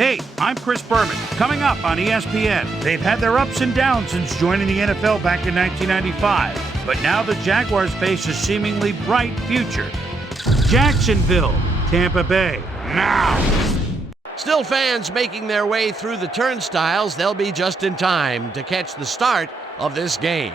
Hey, I'm Chris Berman. Coming up on ESPN, they've had their ups and downs since joining the NFL back in 1995. But now the Jaguars face a seemingly bright future. Jacksonville, Tampa Bay, now. Still fans making their way through the turnstiles. They'll be just in time to catch the start of this game.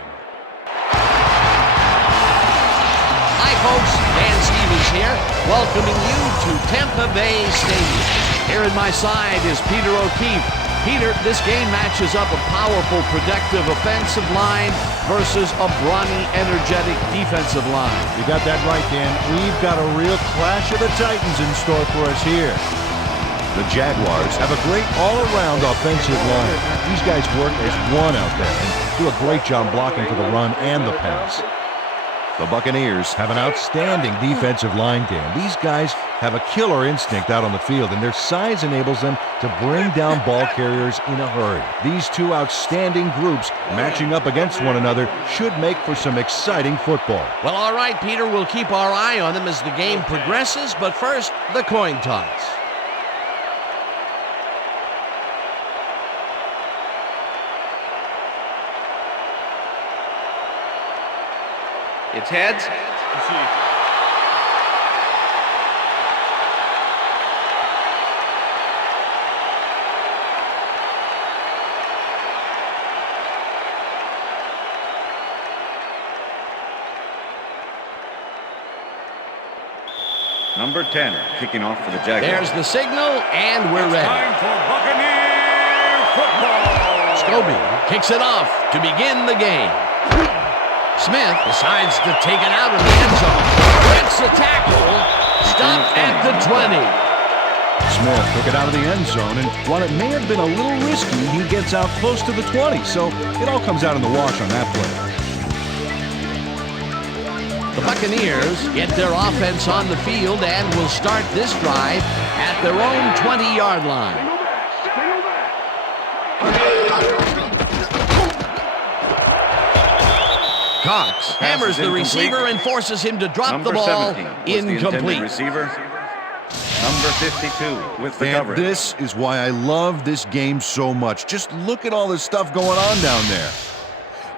Hi, folks. Dan Stevens here, welcoming you to Tampa Bay Stadium. Here at my side is Peter O'Keefe. Peter, this game matches up a powerful, productive offensive line versus a brawny, energetic defensive line. You got that right, Dan. We've got a real clash of the Titans in store for us here. The Jaguars have a great all-around offensive line. These guys work as one out there and do a great job blocking for the run and the pass. The Buccaneers have an outstanding defensive line, Dan. These guys have a killer instinct out on the field, and their size enables them to bring down ball carriers in a hurry. These two outstanding groups matching up against one another should make for some exciting football. Well, all right, Peter, we'll keep our eye on them as the game progresses, but first, the coin toss. It's heads. Number 10, kicking off for the Jaguars. There's the signal, and we're ready. Time for Buccaneer football. Scobie kicks it off to begin the game. Smith decides to take it out of the end zone. Gets the tackle. Stopped at the 20. Smith took it out of the end zone, and while it may have been a little risky, he gets out close to the 20, so it all comes out in the wash on that play. The Buccaneers get their offense on the field and will start this drive at their own 20-yard line. Cox hammers the receiver and forces him to drop the ball. Incomplete. Receiver. Number 52 with the coverage. This is why I love this game so much. Just look at all this stuff going on down there.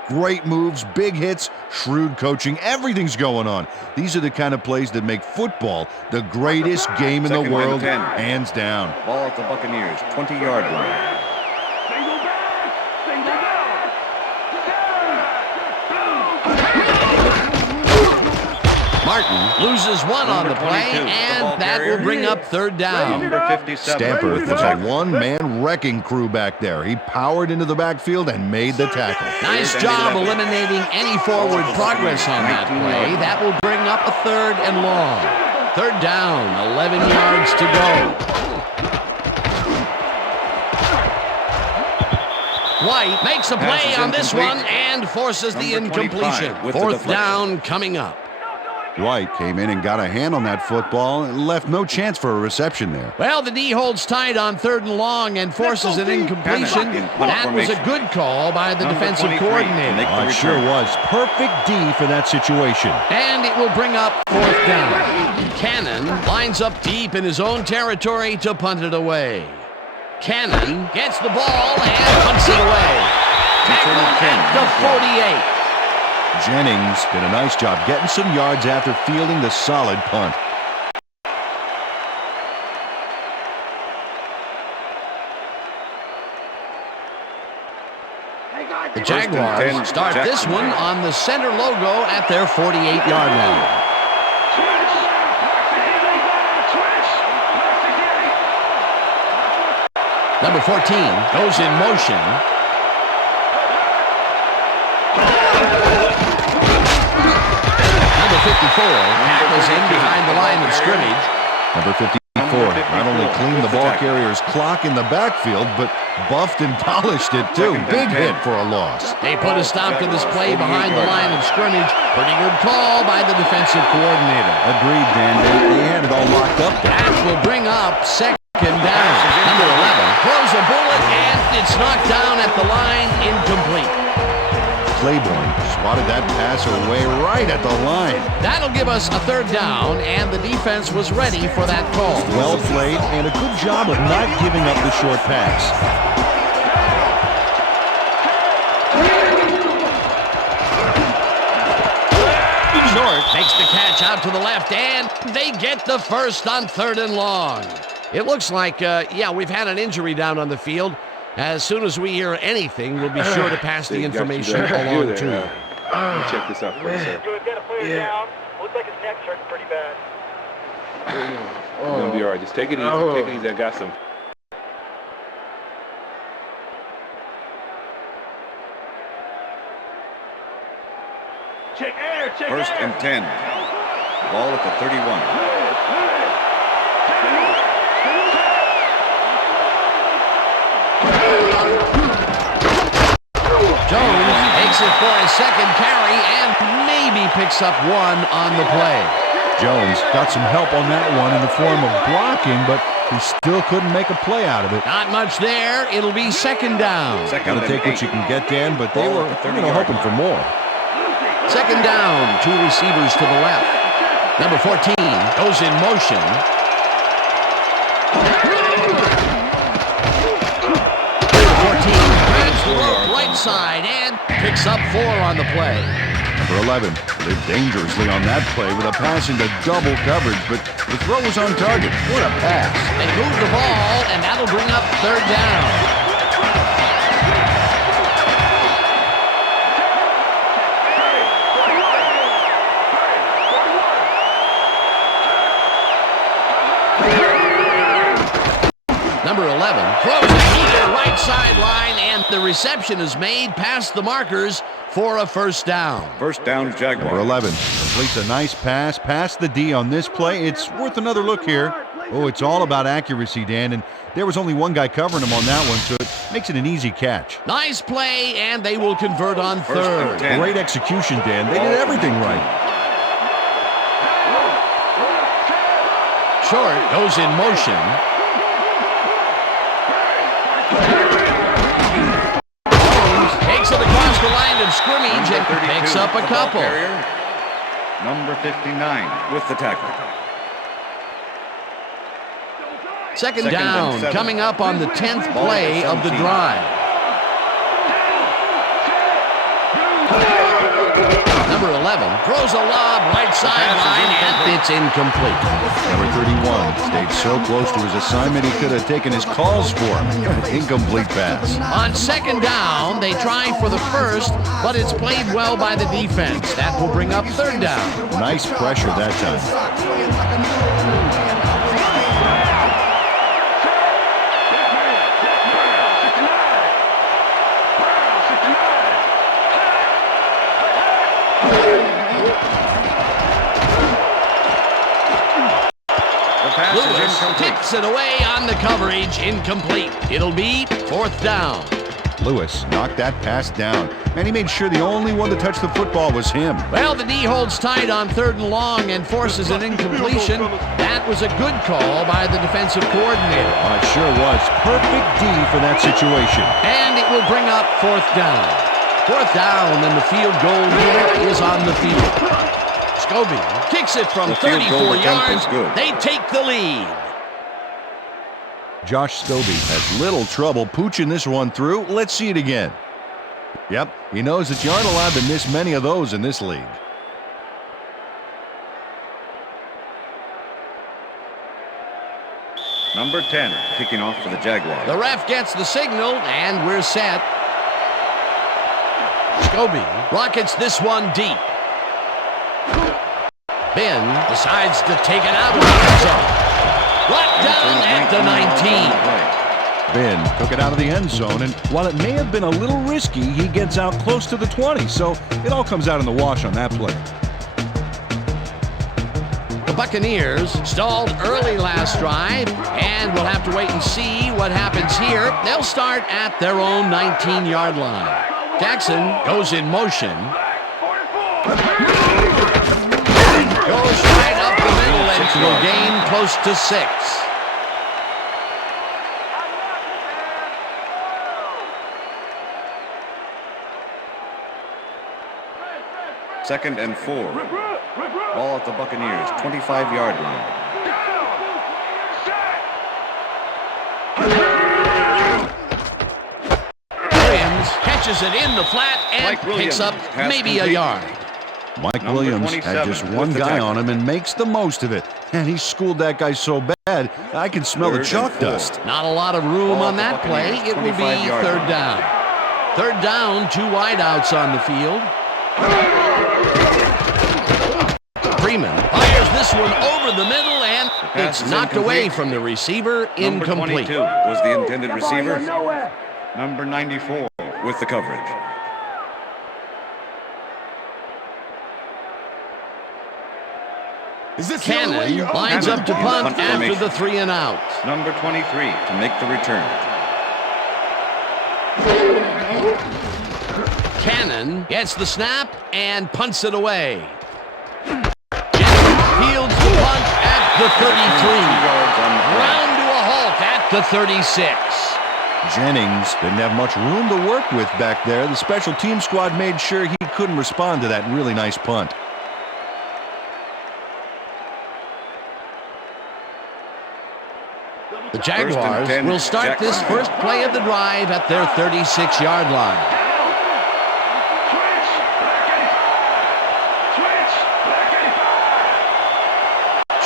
Great moves, big hits, shrewd coaching, everything's going on. These are the kind of plays that make football the greatest game in the world, hands down. Ball at the Buccaneers, 20-yard line. Martin loses one on the play, and that will bring up third down. Number 57. Stamper was a one-man wrecking crew back there. He powered into the backfield and made the tackle. Nice job eliminating any forward progress on that play. That will bring up a third and long. Third down, 11 yards to go. White makes a play on this one and forces the incompletion. Fourth down coming up. White came in and got a hand on that football and left no chance for a reception there. Well, the D holds tight on third and long and forces an incompletion. That was a good call by the defensive coordinator. It sure was. Perfect D for that situation. And it will bring up fourth down. Cannon lines up deep in his own territory to punt it away. Cannon gets the ball and punts it away. Tackled at the 48. Jennings did a nice job getting some yards after fielding the solid punt. The Jaguars start this one on the center logo at their 48-yard line. Number 14 goes in motion. Number 54 tackles in behind the line of scrimmage. Number 54 not only cleaned the ball carrier's clock in the backfield, but buffed and polished it too. Big hit for a loss. They put a stop to this play behind the line of scrimmage. Pretty good call by the defensive coordinator. Agreed, Dan. They had it all locked up there. That will bring up second down. Number 11 throws a bullet, and it's knocked down at the line, incomplete. Claiborne swatted that pass away right at the line. That'll give us a third down, and the defense was ready for that call. Well played, and a good job of not giving up the short pass. Short makes the catch out to the left, and they get the first on 3rd and long. It looks like, we've had an injury down on the field. As soon as we hear anything, we'll be sure to pass the information along to you. Let me check this out for you, sir. We've got a player down. Looks like his neck's hurting pretty bad. You're going to be all right. Just take it easy. Take it easy. I got some. First and 10. Ball at the 31. Jones takes it for his second carry and maybe picks up one on the play. Jones got some help on that one in the form of blocking, but he still couldn't make a play out of it. Not much there. It'll be 2nd down. Got to take what you can get, Dan, but they were hoping for more. 2nd down, 2 receivers to the left. Number 14 goes in motion. Number 14 grabs the rope right side and picks up 4 on the play. Number 11 lived dangerously on that play with a pass into double coverage, but the throw was on target. What a pass. They move the ball, and that'll bring up 3rd down. Number 11 throws it near right sideline, and the reception is made past the markers for a first down. First down, Jaguars. Number 11 completes a nice pass past the D on this play. It's worth another look here. Oh, it's all about accuracy, Dan, and there was only one guy covering him on that one, so it makes it an easy catch. Nice play, and they will convert on 3rd. Great execution, Dan. They did everything right. Short goes in motion. Jones takes it across the line of scrimmage and picks up a couple. Number 59 with the tackle. Second down, coming up on the 10th play of the drive. Number 11 throws a lob right sideline, and it's incomplete. Number 31 stayed so close to his assignment he could have taken his calls for him. Incomplete pass. On 2nd down, they try for the first, but it's played well by the defense. That will bring up 3rd down. Nice pressure that time. Lewis takes it away on the coverage, incomplete. It'll be 4th down. Lewis knocked that pass down, and he made sure the only one to touch the football was him. Well, the D holds tight on 3rd and long and forces an incompletion. That was a good call by the defensive coordinator. It sure was. Perfect D for that situation. And it will bring up 4th down. 4th down, and the field goal unit is on the field. Scobie kicks it from 34 yards. They take the lead. Josh Scobie has little trouble pooching this one through. Let's see it again. Yep, he knows that you aren't allowed to miss many of those in this league. Number 10 kicking off for the Jaguars. The ref gets the signal, and we're set. Scobie rockets this one deep. Ben decides to take it out of the end zone. Brought down at the 19. Ben took it out of the end zone, and while it may have been a little risky, he gets out close to the 20, so it all comes out in the wash on that play. The Buccaneers stalled early last drive, and we'll have to wait and see what happens here. They'll start at their own 19-yard line. Jackson goes in motion. Goes right up the middle, and will gain close to 6. Second and 4. Ball at the Buccaneers, 25-yard line. Williams catches it in the flat and picks up maybe a yard. Mike Williams had just one guy on him and makes the most of it. And he schooled that guy so bad, I can smell the chalk dust. Not a lot of room on that play. It will be third down. Third down, 2 wideouts on the field. Freeman fires this one over the middle, and it's knocked away from the receiver. Incomplete. Number 22 was the intended receiver. Number 94 with the coverage. Cannon lines up to punt after the 3 and out. Number 23 to make the return. Cannon gets the snap and punts it away. Jennings fields the punt at the 33. Round to a halt at the 36. Jennings didn't have much room to work with back there. The special team squad made sure he couldn't respond to that really nice punt. The Jaguars will start this first play of the drive at their 36-yard line.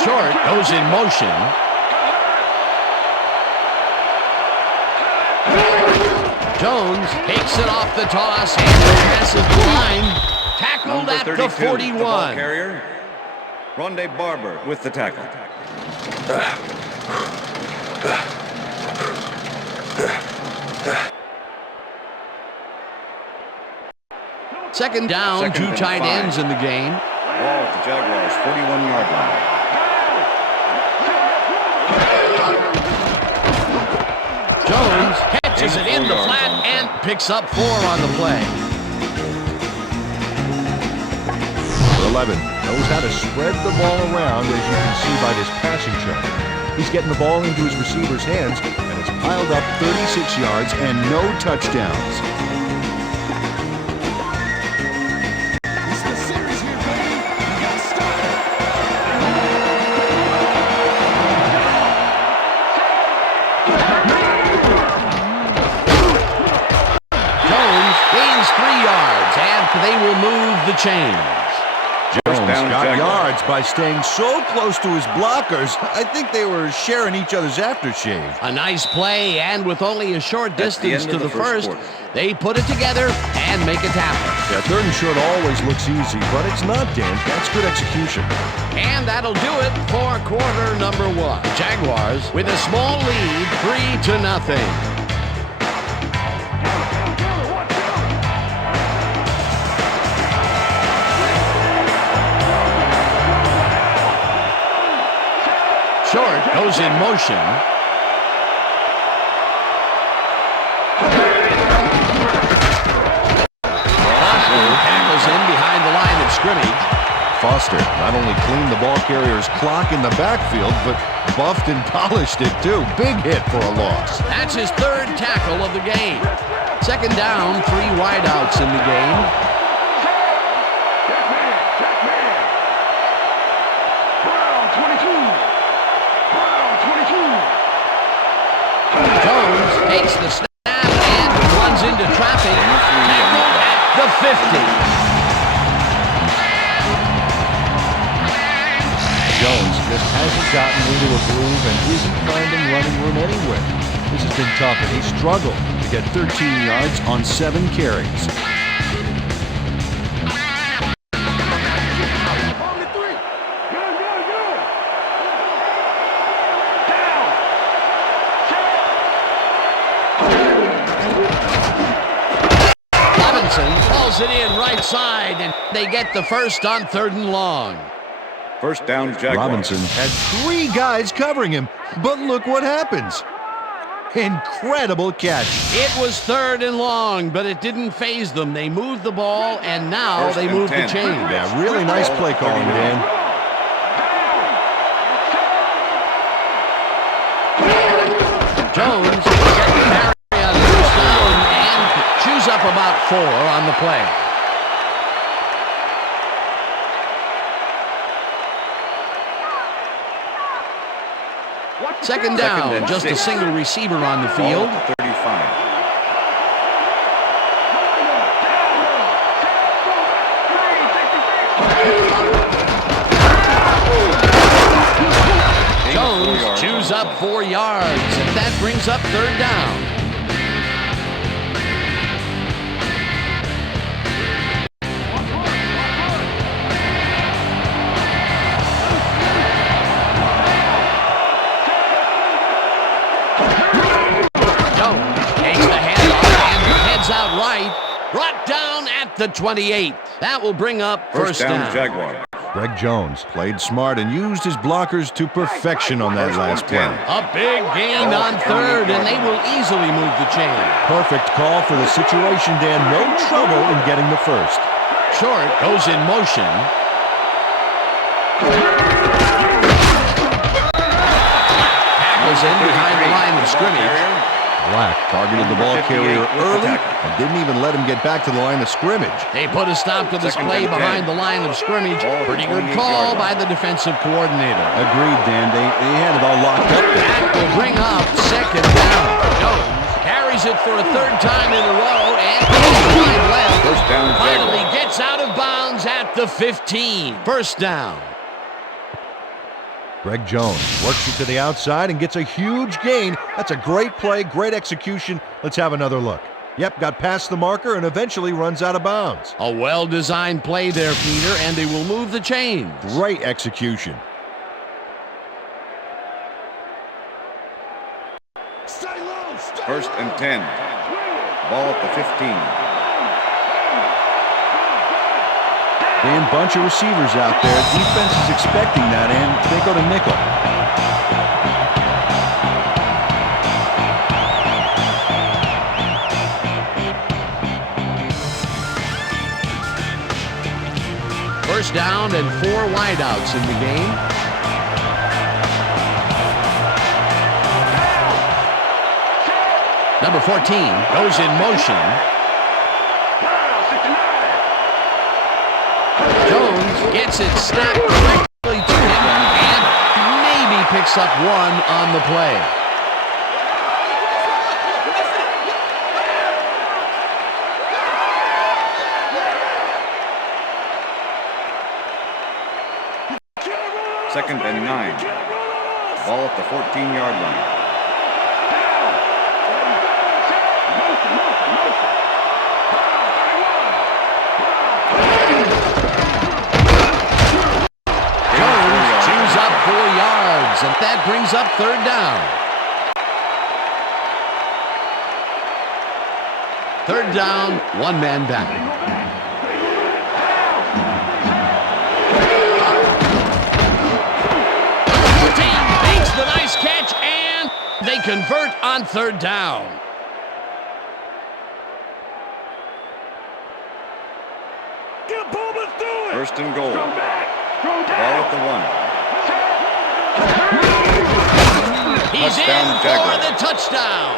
Short goes in motion. Jones takes it off the toss and passes the line. Tackled at the 41. The ball carrier, Rondé Barber with the tackle. Second down, 2 tight ends in the game. Ball at the Jaguars, 41-yard line. Jones catches it in the flat and picks up 4 on the play. 11 knows how to spread the ball around, as you can see by this passing chart. He's getting the ball into his receiver's hands, and it's piled up 36 yards and no touchdowns. It's the series here, baby. You got started. Jones gains 3 yards, and they will move the chains. Jones got yards by staying so close to his blockers. I think they were sharing each other's aftershave. A nice play, and with only a short distance to the first, they put it together and make a tackle. Yeah, third and short always looks easy, but it's not, Dan. That's good execution. And that'll do it for quarter number 1. Jaguars with a small lead, 3-0. Short goes in motion. Foster tackles in behind the line of scrimmage. Foster not only cleaned the ball carrier's clock in the backfield, but buffed and polished it too. Big hit for a loss. That's his 3rd tackle of the game. Second down, 3 wideouts in the game. Jones takes the snap and runs into traffic. Tackled at the 50. Jones just hasn't gotten into a groove and isn't finding running room anywhere. This has been tough, and he struggled to get 13 yards on 7 carries. Hauls it in right side, and they get the first on 3rd and long. First down, Jaguars. Robinson had 3 guys covering him, but look what happens. Incredible catch. It was 3rd and long, but it didn't faze them. They moved the ball, and now they move the chains. Yeah, really nice play calling, Dan. Jones gets the carry on first down and chews up about 4 on the play. Second down, just a single receiver on the field. 35. Jones chews up 4 yards, and that brings up third down. Out right, brought down at the 28. That will bring up first down. Jaguars. Greg Jones played smart and used his blockers to perfection on that last play. A big gain on third, and they will easily move the chain. Perfect call for the situation, Dan. No trouble in getting the first. Short goes in motion. Tackles in behind the line of scrimmage. Black targeted the ball carrier early and didn't even let him get back to the line of scrimmage. They put a stop to this play behind the line of scrimmage. Pretty good call by the defensive coordinator. Agreed, Dan. They had it all locked up. That will bring up second down. Jones carries it for a third time in a row and left. First down, finally gets out of bounds at the 15. First down. Greg Jones works it to the outside and gets a huge gain. That's a great play, great execution. Let's have another look. Yep, got past the marker and eventually runs out of bounds. A well-designed play there, Peter, and they will move the chains. Great execution. Stay low, stay First low. and 10. Ball at the 15. Dan, bunch of receivers out there. Defense is expecting that, and they go to nickel. First down and 4 wideouts in the game. Number 14 goes in motion. Jones gets it snapped directly to him and maybe picks up 1 on the play. Second and 9. Ball at the 14-yard line. And that brings up third down. Third down, 1 man back. Team makes the nice catch, and they convert on third down. First and goal. Ball at the 1. He's in for the touchdown.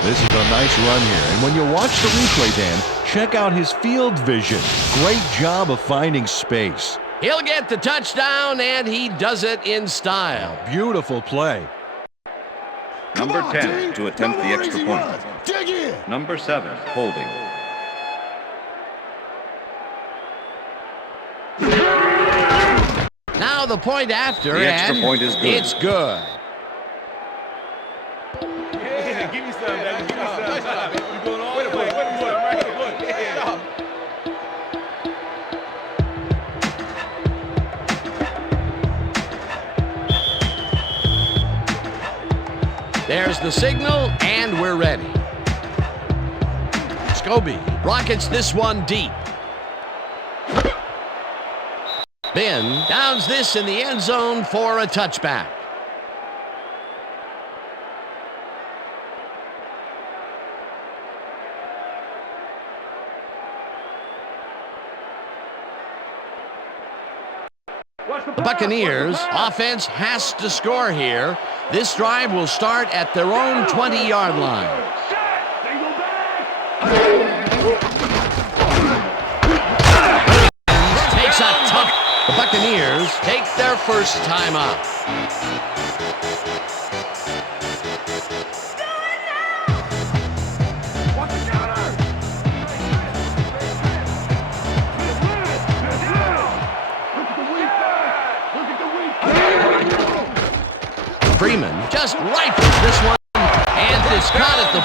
This is a nice run here. And when you watch the replay, Dan, check out his field vision. Great job of finding space. He'll get the touchdown, and he does it in style. Beautiful play. Number 10 to attempt the extra point. Dig in. Number 7, holding. Now the point after, The extra and point is good. It's good. Yeah, give me some, baby. Give me some. You going all the way. There's the signal, and we're ready. Scobie rockets this one deep. Ben downs this in the end zone for a touchback. The Buccaneers offense has to score here. This drive will start at their own 20-yard line. Takes a tough. The Buccaneers take first timeout. Freeman just rifles this one, and it's caught at the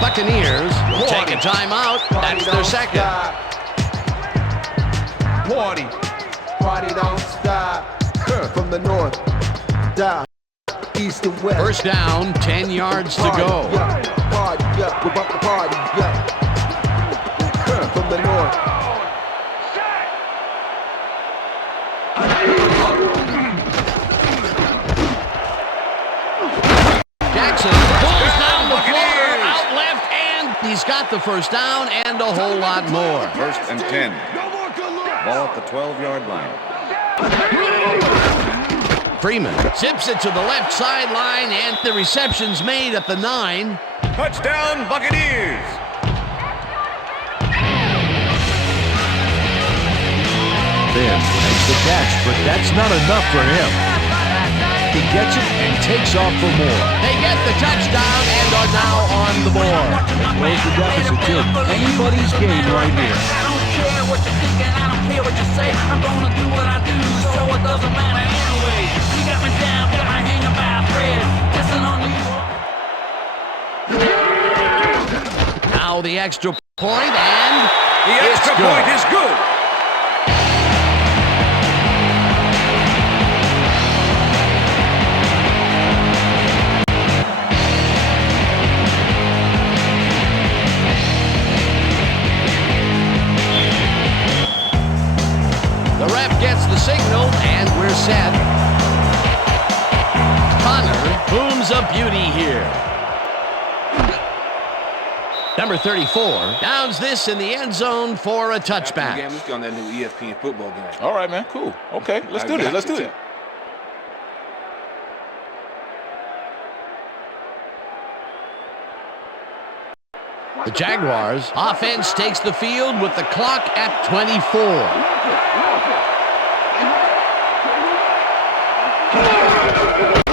Buccaneers take a timeout. That's their second. Party don't stop. From the north, down, east to west. First down, 10 yards to go. Party, we're about to party, from the north. Jackson pulls down the floor, out left, and he's got the first down and a whole lot more. First and 10. Ball at the 12-yard line. Freeman zips it to the left sideline, and the reception's made at the 9. Touchdown, Buccaneers! Then makes the catch, but that's not enough for him. He gets it and takes off for more. They get the touchdown and are now on the board. They close the deficit to anybody's game right here. I don't care what you think and I don't care what you say. I'm gonna do what I do, so it doesn't matter anyway. You got me down, got my hanging by a thread. Listen on you. Now the extra point, and The extra point is good. the ref gets the signal, and we're set. Connor booms a beauty here. Number 34 downs this in the end zone for a touchback. Game, let's get on that new ESPN football game. All right, man. Cool. Okay, let's do this. Let's do it. The Jaguars offense takes the field with the clock at 24.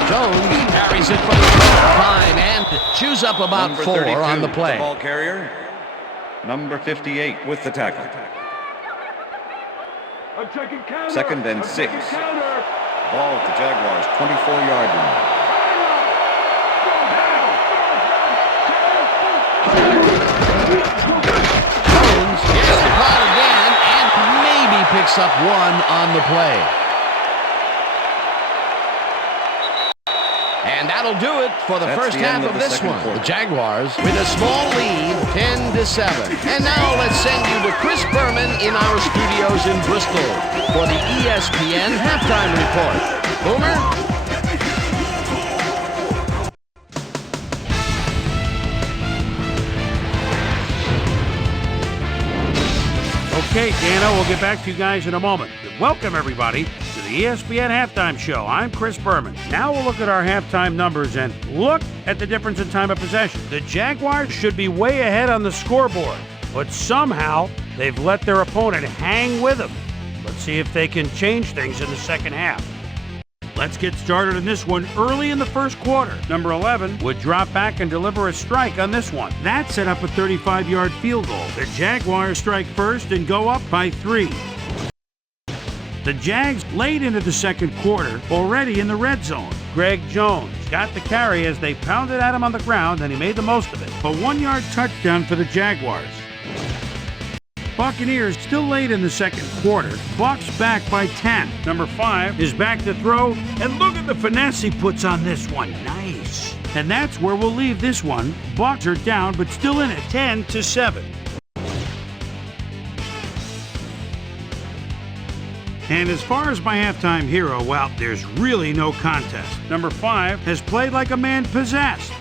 Jones carries it for the first time and chews up about Number 4 32, on the play. The ball carrier. Number 58 with the tackle. Second and 6. Ball at the Jaguars' 24-yard line. Jones gets the call again and maybe picks up 1 on the play. And that'll do it for the first half of this one. The Jaguars with a small lead, 10-7. And now let's send you to Chris Berman in our studios in Bristol for the ESPN halftime report. Boomer? Okay, Dano, we'll get back to you guys in a moment. Welcome, everybody, to the ESPN Halftime Show. I'm Chris Berman. Now we'll look at our halftime numbers and look at the difference in time of possession. The Jaguars should be way ahead on the scoreboard, but somehow they've let their opponent hang with them. Let's see if they can change things in the second half. Let's get started on this one early in the first quarter. Number 11 would drop back and deliver a strike on this one. That set up a 35-yard field goal. The Jaguars strike first and go up by 3. The Jags late into the second quarter, already in the red zone. Greg Jones got the carry as they pounded at him on the ground, and he made the most of it. A 1-yard touchdown for the Jaguars. Buccaneers still late in the second quarter. Bucs back by 10. Number 5 is back to throw, and look at the finesse he puts on this one. Nice. And that's where we'll leave this one. Bucs are down, but still in it, 10-7. And as far as my halftime hero, well, there's really no contest. Number 5 has played like a man possessed.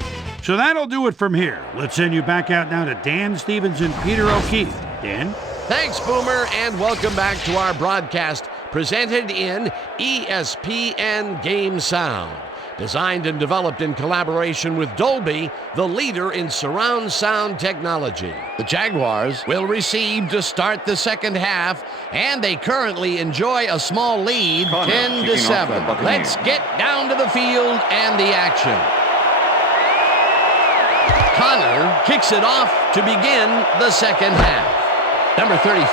So that'll do it from here. Let's send you back out now to Dan Stevens and Peter O'Keefe. Dan? Thanks, Boomer, and welcome back to our broadcast presented in ESPN Game Sound. Designed and developed in collaboration with Dolby, the leader in surround sound technology. The Jaguars will receive to start the second half, and they currently enjoy a small lead, 10-7. Let's get down to the field and the action. Connor kicks it off to begin the second half. Number 34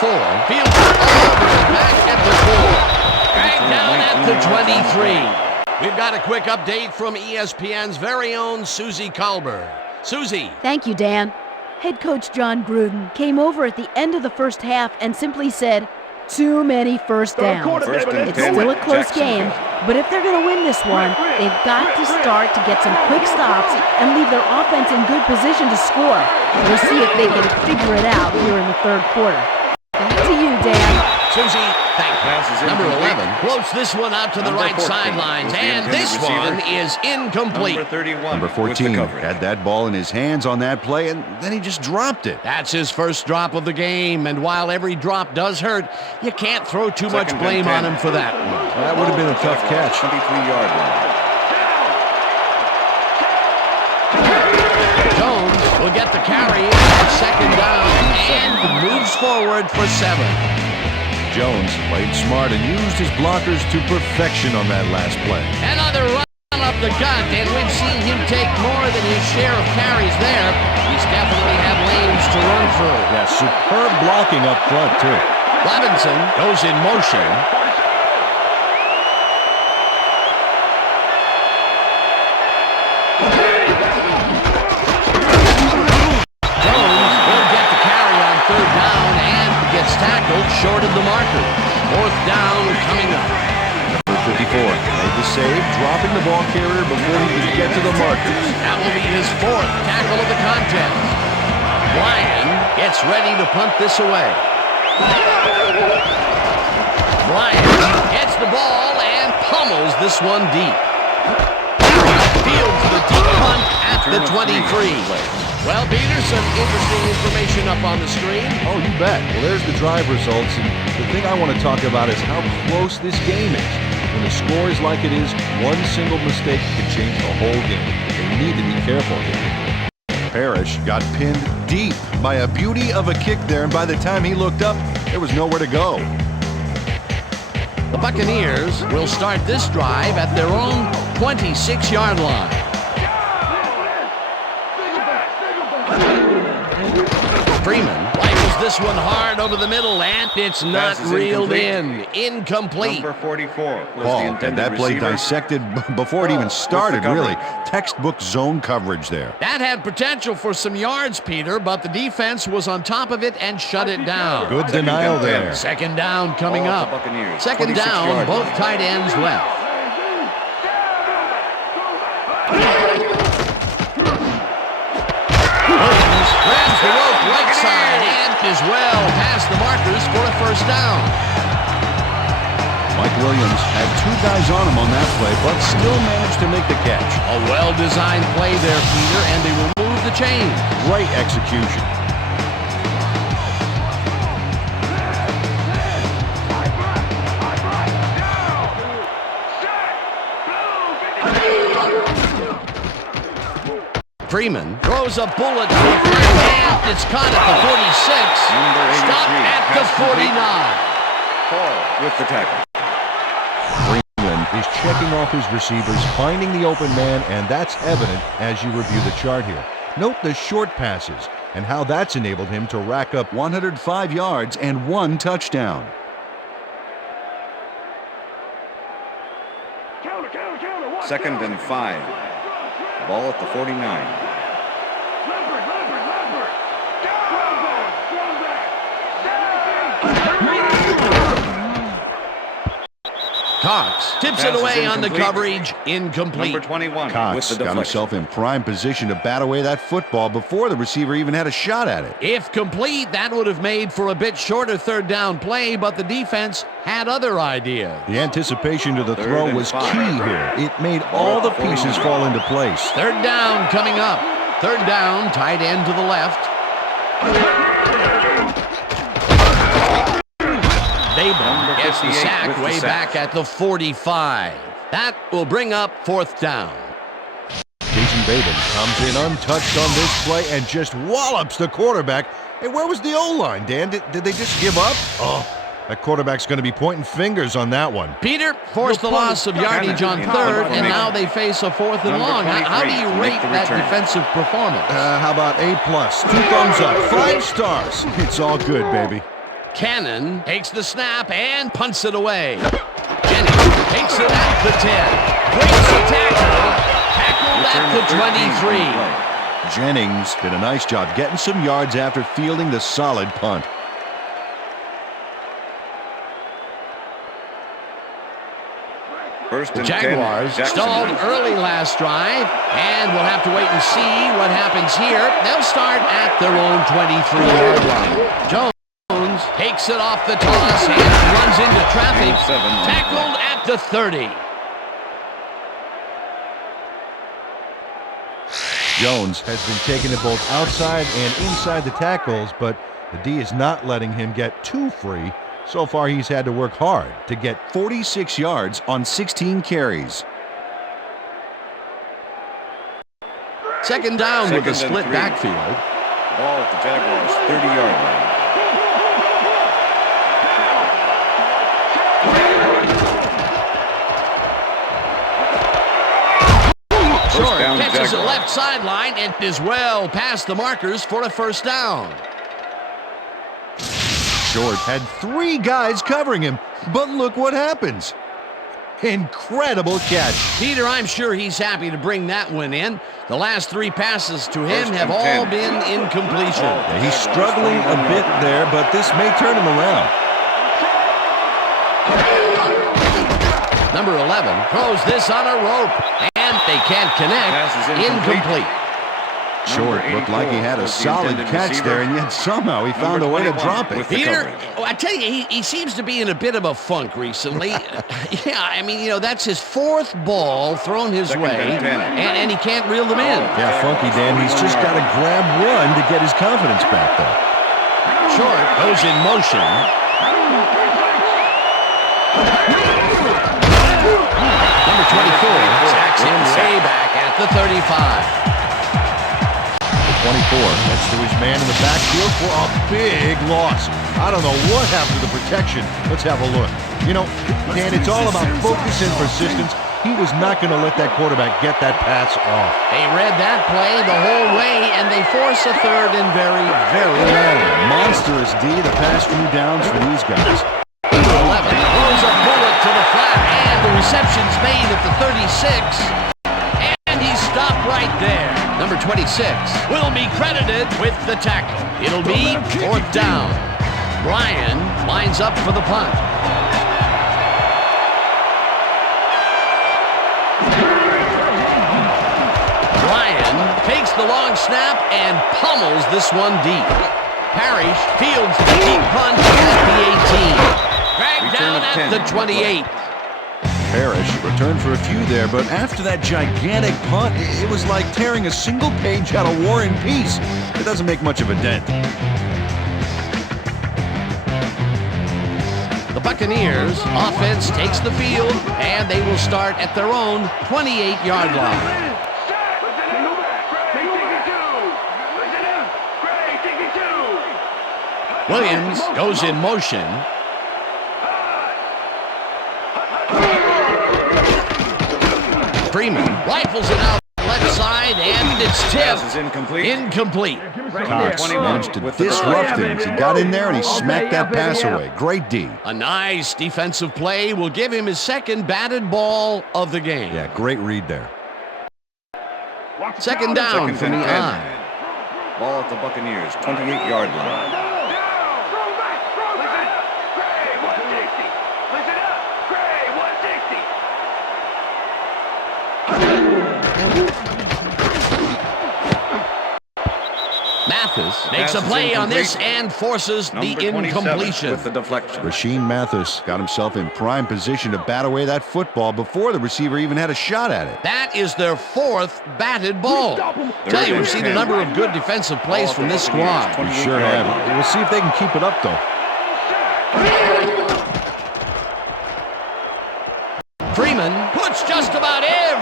fields all the way back at the 4. Dragged down at the 23. We've got a quick update from ESPN's very own Susie Colbert. Susie. Thank you, Dan. Head coach John Gruden came over at the end of the first half and simply said, too many first downs. It's still a close game, but if they're going to win this one, they've got to start to get some quick stops and leave their offense in good position to score. We'll see if they can figure it out here in the third quarter. Back to you, Dan. Susie, thank you. Number 11 floats this one out to the right sidelines, and this one is incomplete. Number 14 had that ball in his hands on that play, and then he just dropped it. That's his first drop of the game, and while every drop does hurt, you can't throw too much blame on him for that one. That would have been a tough catch. 23-yard line. Jones will get the carry on second down and moves forward for 7. Jones played smart and used his blockers to perfection on that last play. Another run up the gut, and we've seen him take more than his share of carries there. He's definitely had lanes to run through. Yeah, superb blocking up front, too. Levinson goes in motion. Jones will get the carry on third down and gets tackled short of the marker. Fourth down coming up. Number 54 made the save, dropping the ball carrier before he could get to the markers. That will be his fourth tackle of the contest. Bryan gets ready to punt this away. Bryan gets the ball and pummels this one deep. Field for the deep punt at the 23. Well, Peter, some interesting information up on the screen. Oh, you bet. Well, there's the drive results, and the thing I want to talk about is how close this game is. When the score is like it is, one single mistake can change the whole game. They need to be careful here. Parrish got pinned deep by a beauty of a kick there, and by the time he looked up, there was nowhere to go. The Buccaneers will start this drive at their own 26-yard line. Freeman rifles this one hard over the middle, and it's not reeled in. Incomplete. Number 44 was Paul the had intended that play receiver. dissected before it even started, really. Textbook zone coverage there. That had potential for some yards, Peter, but the defense was on top of it and shut it down. Good denial there. Second down coming up. Second down, both tight ends left. Grabs the rope right side and is well past the markers for a first down. Mike Williams had two guys on him on that play, but still managed to make the catch. A well-designed play there, Peter, and they will move the chains. Great execution. Freeman throws a bullet to the and it's caught at the 46. Stop at the 49. Paul with the tackle. Freeman is checking off his receivers, finding the open man, and that's evident as you review the chart here. Note the short passes and how that's enabled him to rack up 105 yards and 1 touchdown. Second and 5. Ball at the 49. Cox tips it away on the coverage. Incomplete. Number 21 Cox got himself in prime position to bat away that football before the receiver even had a shot at it. If complete, that would have made for a bit shorter third down play, but the defense had other ideas. The anticipation to the throw was key here. It made all the pieces fall into place. Third down coming up. Third down, tight end to the left. Babel gets the sack way back at the 45. That will bring up 4th down. Jason Bateman comes in untouched on this play and just wallops the quarterback. Hey, where was the O-line, Dan? Did they just give up? Oh, that quarterback's going to be pointing fingers on that one. Peter forced the loss of yardage on 3rd, and now they face a 4th and long. How do you rate that defensive performance? How about A+? 2 thumbs up, 5 stars. It's all good, baby. Cannon takes the snap and punts it away. Jennings takes it at the 10. Breaks the tackle. Tackled at the 23. Jennings did a nice job getting some yards after fielding the solid punt. The Jaguars stalled early last drive, and we'll have to wait and see what happens here. They'll start at their own 23-yard line. Jones takes it off the toss and runs into traffic. Tackled at the 30. Jones has been taking it both outside and inside the tackles, but the D is not letting him get too free. So far, he's had to work hard to get 46 yards on 16 carries. 2nd down with a split backfield. Ball at the Jaguars' 30-yard line. Short catches the left sideline and is well past the markers for a 1st down. Short had 3 guys covering him, but look what happens. Incredible catch. Peter, I'm sure he's happy to bring that one in. The last 3 passes to him have all been incompletion. Yeah, he's struggling a bit there, but this may turn him around. Number 11 throws this on a rope, and they can't connect. Incomplete. Short looked like he had a solid catch there, and yet somehow he found a way to drop it. Peter, I tell you, he seems to be in a bit of a funk recently. Yeah, I mean, that's his 4th ball thrown his way, and he can't reel them in. Yeah, funky Dan. He's just got to grab one to get his confidence back, though. Short goes in motion. Number 24 sacks him way back at the 35. 24 gets to his man in the backfield for a big loss. I don't know what happened to the protection. Let's have a look. Dan, it's all about focus and persistence. He was not going to let that quarterback get that pass off. They read that play the whole way, and they force a 3rd and very, very long. Monstrous D, the past few downs for these guys. 11 throws a bullet to the flat, and the reception's made at the 36. Stop right there. Number 26 will be credited with the tackle. It'll be 4th down. Ryan lines up for the punt. Ryan takes the long snap and pummels this one deep. Parrish fields the deep punt at the 18. Dragged down at the 28. Parrish returned for a few there, but after that gigantic punt, it was like tearing a single page out of War and Peace. It doesn't make much of a dent. The Buccaneers offense takes the field, and they will start at their own 28-yard line. Williams goes in motion. Freeman rifles it out left side, and it's tipped. Incomplete. Cox managed to disrupt things. He got in there and he smacked that pass away. Great D. A nice defensive play will give him his 2nd batted ball of the game. Yeah, great read there. 2nd down from the eye. Ball at the Buccaneers' 28-yard line. Mathis makes a play on this and forces the incompletion. With the deflection. Rashean Mathis got himself in prime position to bat away that football before the receiver even had a shot at it. That is their 4th batted ball. Tell you, we've seen a number of good defensive plays from this squad. We sure have. We'll see if they can keep it up, though. Freeman puts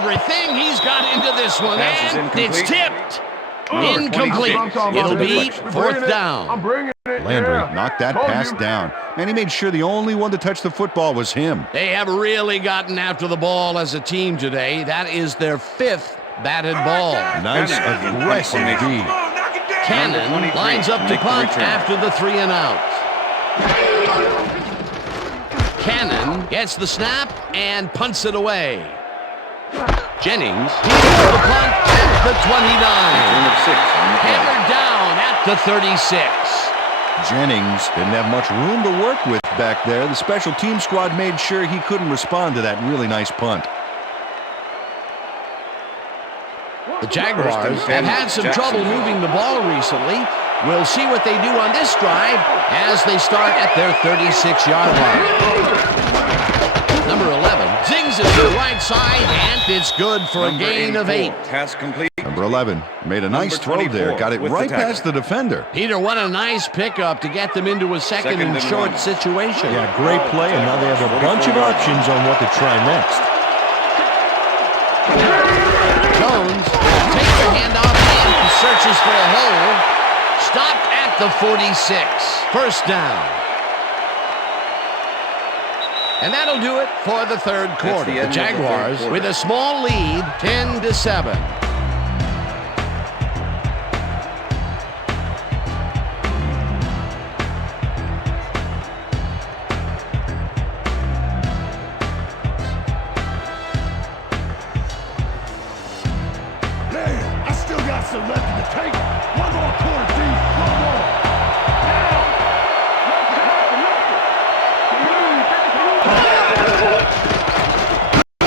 everything he's got into this one, Pass is and it's incomplete. tipped. Incomplete. It'll be fourth down. Landry knocked that pass down, and he made sure the only one to touch the football was him. They have really gotten after the ball as a team today. That is their 5th batted ball. Nice, aggressive D. Cannon lines up to punt after the 3 and out. Cannon gets the snap and punts it away. Jennings he's the punt at the 29. Hammered down at the 36. Jennings didn't have much room to work with back there. The special team squad made sure he couldn't respond to that really nice punt. The Jaguars have had some trouble moving the ball recently. We'll see what they do on this drive as they start at their 36-yard line. Number 11 zings it to the right side, and it's good for a gain of 8. Pass complete. Number 11 made a nice throw there. Got it right past the defender. Peter, what a nice pickup to get them into a second and short situation. Yeah, great play, and now they have a bunch of options on what to try next. Jones takes the handoff and searches for a hole. Stopped at the 46. First down. And that'll do it for the third quarter. The Jaguars with a small lead, 10-7. I still got some left in the tank. One more quarter, dude. One more.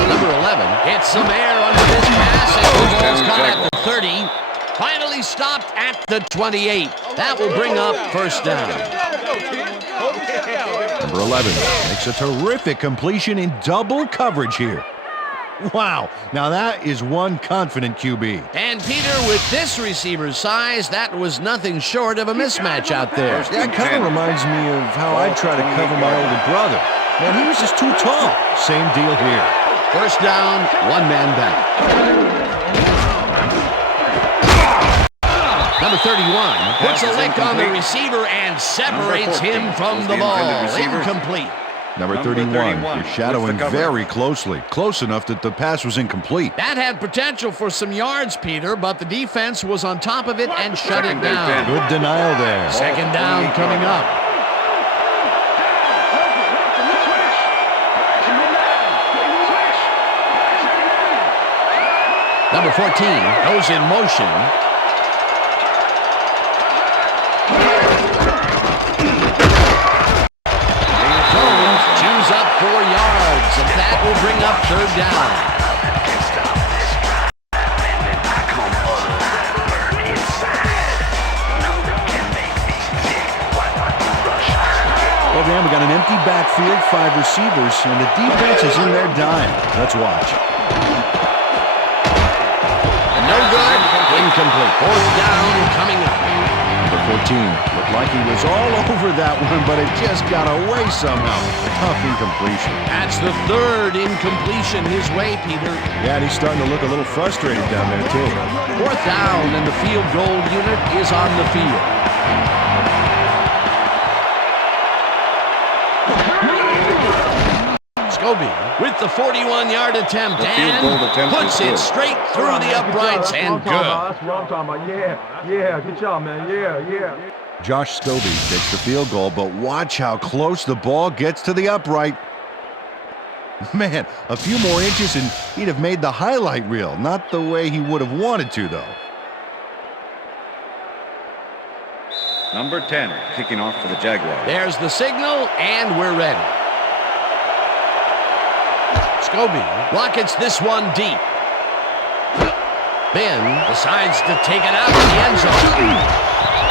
Number 11 gets some air under this pass, and the ball's caught at the 30. Finally stopped at the 28. That will bring up first down. Number 11 makes a terrific completion in double coverage here. Wow, now that is one confident QB. And Peter, with this receiver's size, that was nothing short of a mismatch out there. That kind of reminds me of how I try to cover my older brother. Man, he was just too tall. Same deal here. First down, one man back. Number 31 puts a lick on the receiver and separates him from the ball. Incomplete. Number 31 is shadowing very closely. Close enough that the pass was incomplete. That had potential for some yards, Peter, but the defense was on top of it and shut it down. Good denial there. Second down coming up. Number 14 goes in motion. Chews up 4 yards, and that will bring up third down. Well, Dan, we got an empty backfield, 5 receivers, and the defense is in their dime. Let's watch. No good. Incomplete. Fourth down coming up. Number 14 looked like he was all over that one, but it just got away somehow. Tough incompletion. That's the third incompletion his way, Peter. Yeah, and he's starting to look a little frustrated down there, too. Fourth down, and the field goal unit is on the field. Scobie with the 41-yard attempt and puts it straight through the uprights and good. That's what I'm talking about. Yeah, good job, man. Yeah. Josh Scobie takes the field goal, but watch how close the ball gets to the upright. Man, a few more inches and he'd have made the highlight reel. Not the way he would have wanted to, though. Number 10 kicking off for the Jaguars. There's the signal, and we're ready. Scobie rockets this one deep. Ben decides to take it out of the end zone.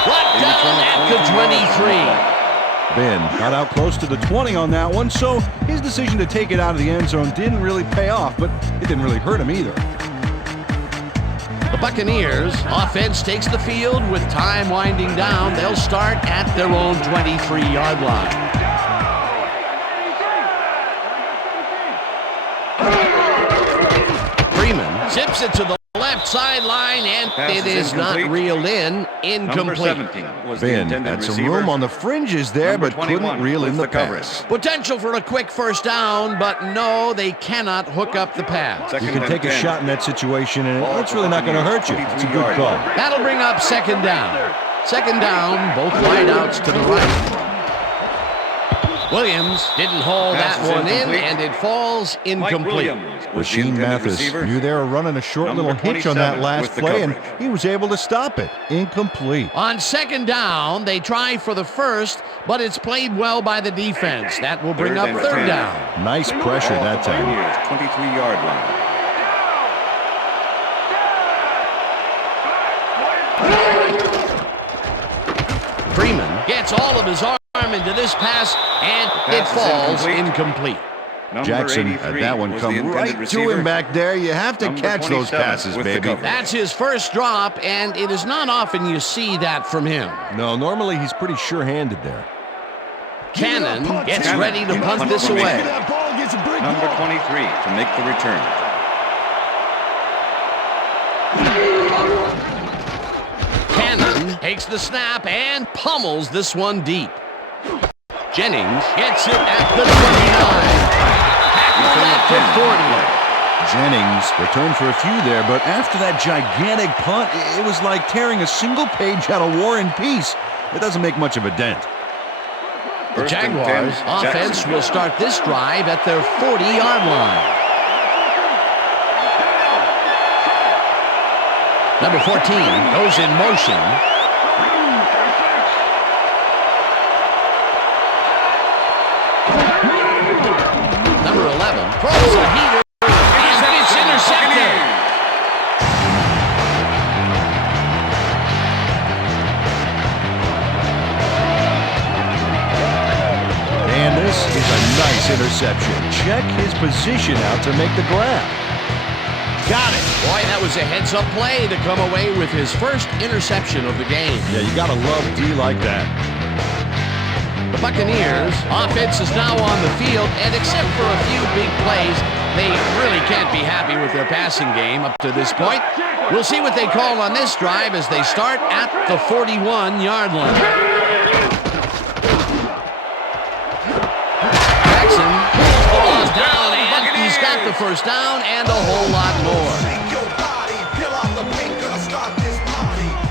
Brought down at the 23. Ben got out close to the 20 on that one, so his decision to take it out of the end zone didn't really pay off, but it didn't really hurt him either. The Buccaneers offense takes the field with time winding down. They'll start at their own 23-yard line. Freeman Tips it to the left sideline, and it is not reeled in. Incomplete. Number 17 was the Ben intended had some receiver. room on the fringes there, Number but couldn't 21 reel in with the the coverage. pass. Potential for a quick first down, but no, they cannot hook up the pass. You Second can and take a 10. shot in that situation, and Ball it's really not going to hurt you. It's a good 23-yard call. line. That'll bring up second down. Second down, both wideouts to the right. Williams didn't haul Pass that is one in, incomplete. and it falls Mike incomplete. Williams was the Rasheem intended Mathis receiver. knew they were running a short Number little hitch on that 27 last with the play, and coverage. he was able to stop it. Incomplete. On second down, they try for the first, but it's played well by the defense. That will bring Third up and third 10. down. Nice pressure Ball that at the time. Buccaneers' 23-yard line. Freeman gets all of his arm into this pass, and it Pass is falls incomplete. incomplete. Number Jackson 83 had that one was the come intended right to receiver. him back there. You have to Number catch those 27 passes, with the baby. coverage. That's his first drop, and it is not often you see that from him. No, normally he's pretty sure-handed there. Cannon gets Cannon ready to punt this from away. Number 23 to make the return. Cannon takes the snap and pummels this one deep. Jennings gets it at the 29. Tackled at the 40. Jennings returned for a few there, but after that gigantic punt, it was like tearing a single page out of War and Peace. It doesn't make much of a dent. The First and Jaguars 10, offense Jackson. will start this drive at their 40-yard line. Number 14 goes in motion. Number 11 throws a heater, and it's intercepted. And this is a nice interception. Check his position out to make the grab. Got it. Boy, that was a heads-up play to come away with his first interception of the game. Yeah, you got to love D like that. The Buccaneers offense is now on the field, and except for a few big plays, they really can't be happy with their passing game up to this point. We'll see what they call on this drive as they start at the 41-yard line. Jackson pulls the ball down, and he's got the first down and a whole lot more.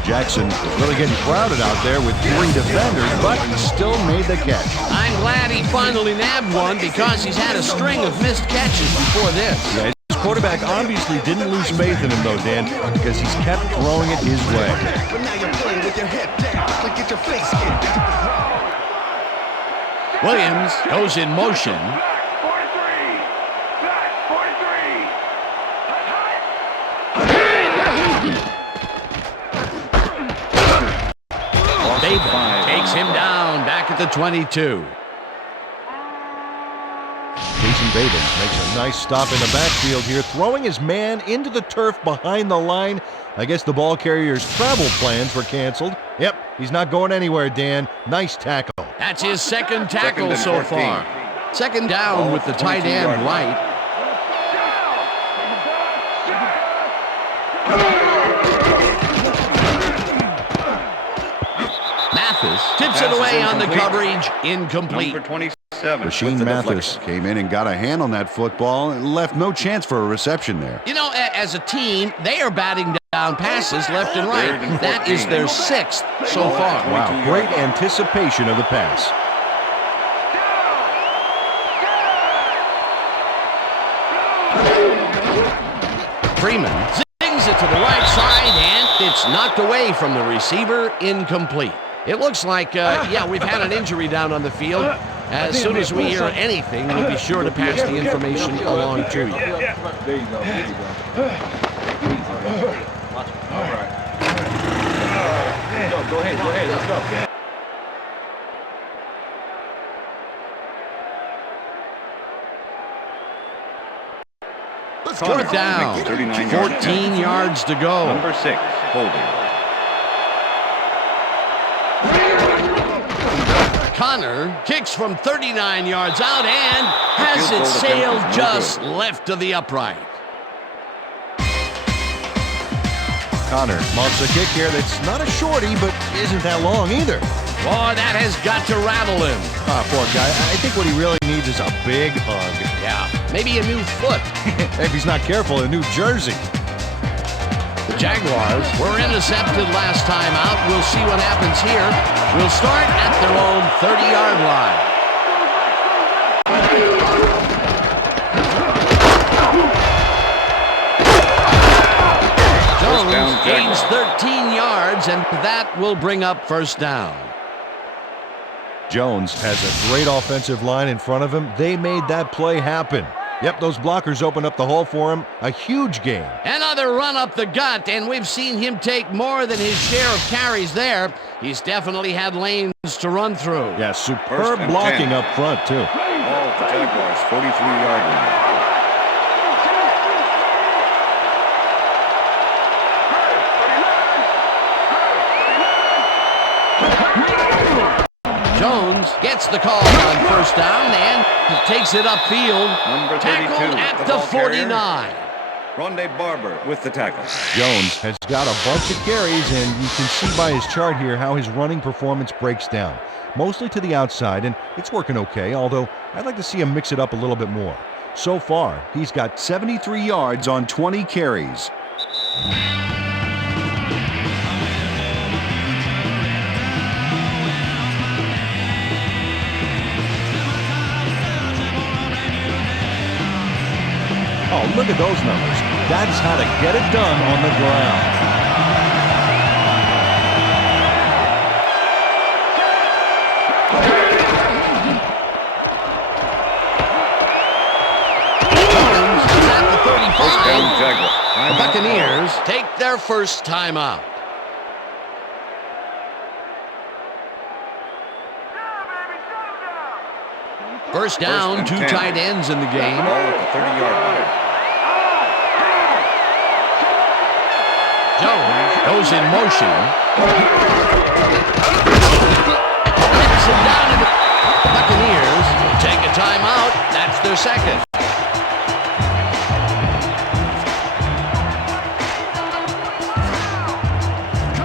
Jackson was really getting crowded out there with 3 defenders, but he still made the catch. I'm glad he finally nabbed one because he's had a string of missed catches before this. Yeah, his quarterback obviously didn't lose faith in him, though, Dan, because he's kept throwing it his way. Williams goes in motion. Bateman takes him down back at the 22. Jason Bateman makes a nice stop in the backfield here, throwing his man into the turf behind the line. I guess the ball carrier's travel plans were canceled. Yep, he's not going anywhere, Dan. Nice tackle. That's his second tackle and so 14. far. Second down Ball with the tight 22-yard end line. right. Mathis tips Pass it is away on the incomplete. coverage. Incomplete. Number 27 with Rasheem the Mathis deflection. came in and got a hand on that football and left no chance for a reception there. You know, as a team, they are batting down passes left and right. Third and That is 14. their 6th so far. Wow, great anticipation of the pass. Freeman zings it to the right side, and it's knocked away from the receiver. Incomplete. It looks like, yeah, we've had an injury down on the field. As soon as we hear anything, we'll be sure to pass the information along to you. There you go. There you go. All right. Go ahead. Let's go. Fourth down. 39 yards. 14 yards to go. Number 6, holding. Connor kicks from 39 yards out and has Field it goal sailed attempt is no just good. left of the upright. Connor mounts a kick here that's not a shorty, but isn't that long either. Boy, that has got to rattle him. Poor guy. I think what he really needs is a big hug. Yeah, maybe a new foot. If he's not careful, a new jersey. The Jaguars were intercepted last time out. We'll see what happens here. We'll start at their own 30-yard line. Jones gains 13 yards, and that will bring up first down. Jones has a great offensive line in front of him. They made that play happen. Yep, those blockers opened up the hole for him. A huge gain. Another run up the gut, and we've seen him take more than his share of carries there. He's definitely had lanes to run through. Yeah, superb blocking 10 up front, too. Ball at the Jaguars, 43-yard line. Jones gets the call on first down and takes it upfield. Number 32, tackled at the 49. Rondé Barber with the tackle. Jones has got a bunch of carries, and you can see by his chart here how his running performance breaks down. Mostly to the outside, and it's working okay, although I'd like to see him mix it up a little bit more. So far, he's got 73 yards on 20 carries. Oh, look at those numbers. That's how to get it done on the ground. Jones is at the 35. First down, Jaguars. The Buccaneers take their first timeout. First down, two tight ends in the game. Ball at the 30-yard line. Jones goes in motion. Gets him down to the Buccaneers. Take a timeout. That's their second.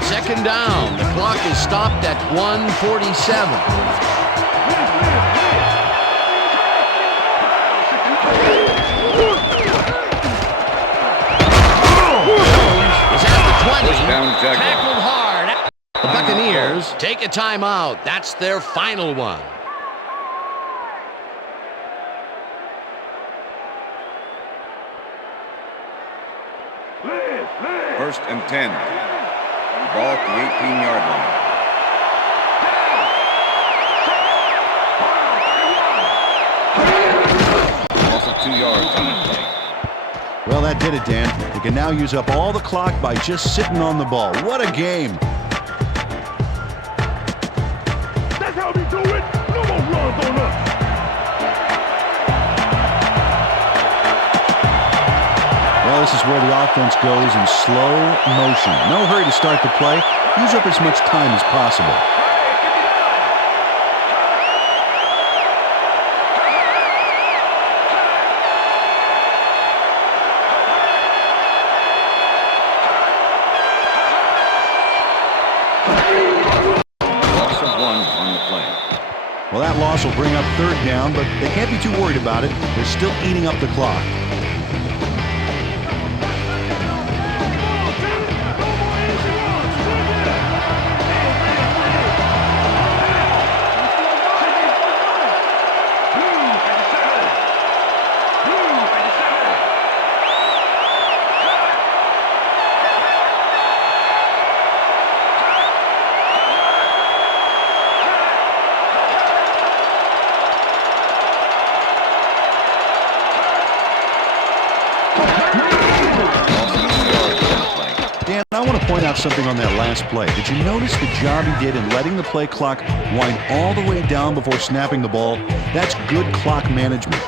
Second down. The clock is stopped at 1:47. Tackled hard. The Buccaneers take a timeout. That's their final one. First and 10. Ball at the 18-yard line. Also 2 yards on the play. Well, that did it, Dan. They can now use up all the clock by just sitting on the ball. What a game. That's how we do it. No more runs on us. Well, this is where the offense goes in slow motion. No hurry to start the play. Use up as much time as possible. Well, that loss will bring up third down, but they can't be too worried about it. They're still eating up the clock. Point out something on that last play. Did you notice the job he did in letting the play clock wind all the way down before snapping the ball? That's good clock management.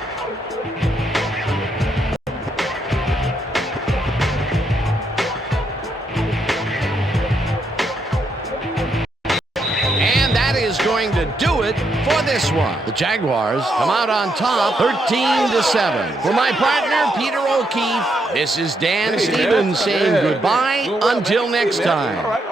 And that is going to do it for this this one. The Jaguars come out on top 13-7. For my partner, Peter O'Keefe, this is Dan Stevens saying goodbye until next time. All right.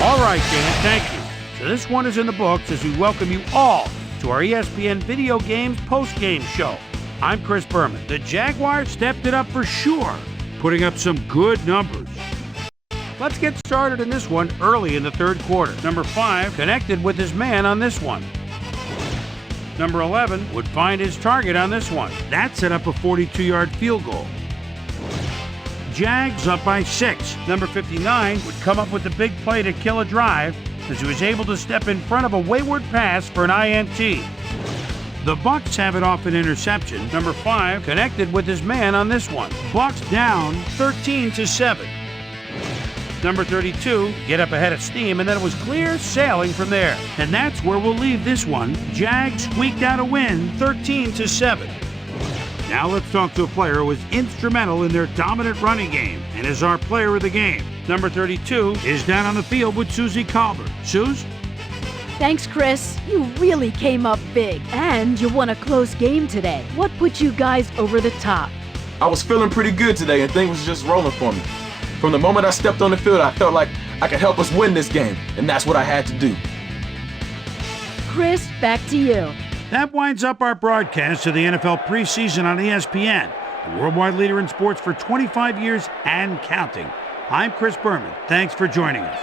All right, Dan, thank you. So this one is in the books as we welcome you all to our ESPN Video Games post-game show. I'm Chris Berman. The Jaguars stepped it up for sure, putting up some good numbers. Let's get started in this one early in the third quarter. Number 5 connected with his man on this one. Number 11 would find his target on this one. That set up a 42-yard field goal. Jags up by 6. Number 59 would come up with the big play to kill a drive as he was able to step in front of a wayward pass for an INT. The Bucs have it off an interception. Number 5 connected with his man on this one. Bucs down 13-7. Number 32 get up ahead of steam, and then it was clear sailing from there. And that's where we'll leave this one. Jags squeaked out a win 13-7. Now let's talk to a player who was instrumental in their dominant running game and is our player of the game. Number 32 is down on the field with Susie Colbert. Suze? Thanks, Chris. You really came up big, and you won a close game today. What put you guys over the top? I was feeling pretty good today, and things was just rolling for me. From the moment I stepped on the field, I felt like I could help us win this game, and that's what I had to do. Chris, back to you. That winds up our broadcast of the NFL preseason on ESPN, the worldwide leader in sports for 25 years and counting. I'm Chris Berman. Thanks for joining us.